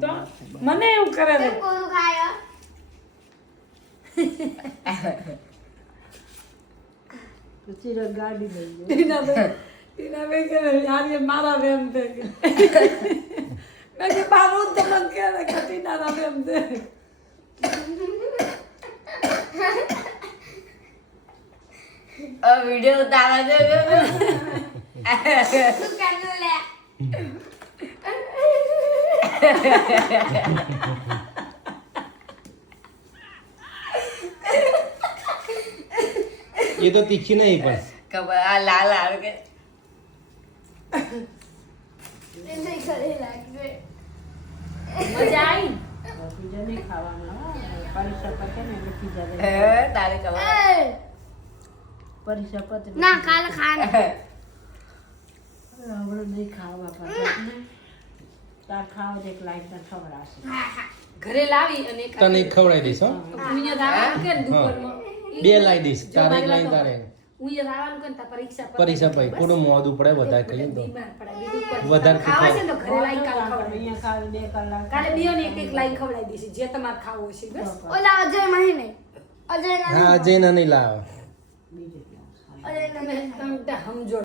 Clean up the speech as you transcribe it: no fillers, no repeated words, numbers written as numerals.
તો મને એવું કરે છે કોરું ખાયો ચીર ગાડી લઈ ગયો ટીના બે કે યાર એ મારા વેમ છે કે મેં કે બારું તો મન કે ટીના વેમ છે वीडियो उतारा दे તું કાનું લે ये तो तीखी नहीं पर कब लाल आ के એને કરે લાગે મજા આવી પીઝા નહીં ખાવાના પરીક્ષા પતે ને એટલે પીઝા લઈ तारे कब પરીક્ષા પતે ના કાલ ખાના હવે નહીં ખાવા પાછા તાર ખાવ એક લાઈટ ના ખવડાશે ઘરે લાવી અને તને એક ખવડાવી દઈશ હો અહીંયા દાવાનું કે દુકાનમાં બે લાવી દઈશ તારે એક લાઈન તારે હું એ દાવાનું કે તા પરીક્ષા પરીક્ષા ભાઈ થોડું મોડું પડે વધારે ખાઈએ તો બીમાર પડે બીજું કોઈ વધારે ખાવા છે ને તો ઘરે લાઈ કાલ ખવડાવી અહીંયા ખાલી 2 કલાક કાલે બીઓને એક લાઈન ખવડાવી દઈશ જે તમારે ખાવું હશે બસ ઓલા અજય મહિને અજય ના હા જઈને નહીં લાવે બીજે ક્યાં અજય ના તમે સમજો